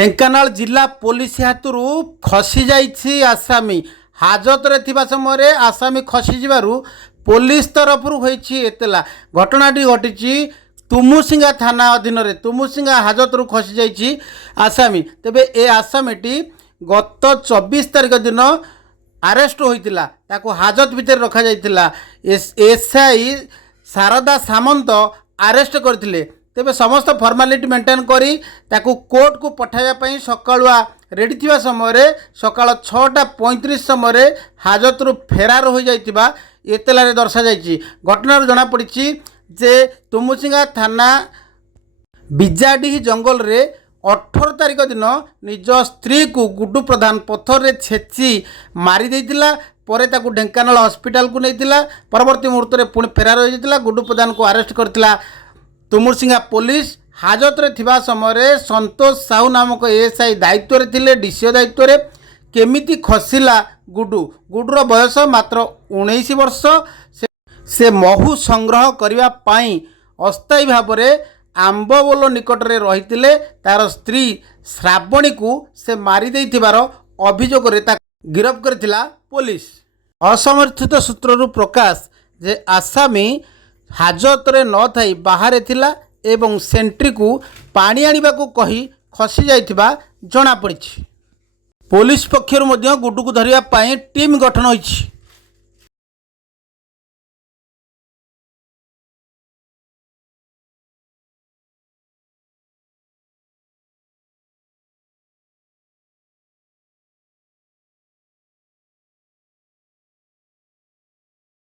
ढेंकानाल जिला पुलिस हाथरू खसी जाइछि आसामी हाजत रे थिबा समय आसामी खसी जिबारु पुलिस तरफ होइछि एतला। घटनाटी घटिछि तुमुसिंगा थाना अधीन रे तुमुसिंगा हाजत रु खसी जाइछि आसामी। तेबे ए आसामीटी गत 24 तारिख दिन अरेस्ट होइतिला, ताको हाजत भितर रखा जाइतिला। एसआई शारदा सामंत अरेस्ट करथिले। तेबे समस्त फॉर्मालिटी मेंटेन करी ताकू कोर्ट को पठाइबा पई सकाळुआ रेडी थिबा समय सकाळ 6:35 समय हाजत रु फेरार हो जाइतिबा एतलारे दर्शा जाइछि। घटनार जना पड़िछि जे तुमुसिंगा थाना बिजाडी जंगल रे 18 तारिख दिन निज स्त्री को गुड्डू प्रधान पत्थर रे छेची मारी देइतिला। परे ताकू ढेंकानाल हॉस्पिटल को नैतिला। परवर्ती मुहूर्त रे पुणी फेरार हो जाइतिला। गुड्डू प्रधान को अरेस्ट करथिला तुमुसिंगा पुलिस। हाजत रे थिबा समय संतोष साहू नामक एएसआई दायित्व रे थिले, डीसीओ दायित्व रे। केमिति खसिला गुड्डूर बयस मात्र 19 वर्ष। से महू संग्रह करने पाई अस्थायी भाव में आंबवोल निकट में रही तार स्त्री श्रावणी को से मारी देथिबार अभियोग रे गिरफ करथिला पुलिस। असमर्थित सूत्ररु प्रकाश जे आसामी हाजत रे न थाई बाहर थिला एवं सेंट्री को पानी आनिबा को कही खसी जाइथिबा जणा पड़िछि। पुलिस पक्षरु मध्य गुड्डू को धरिया पाई टीम गठन होइछि।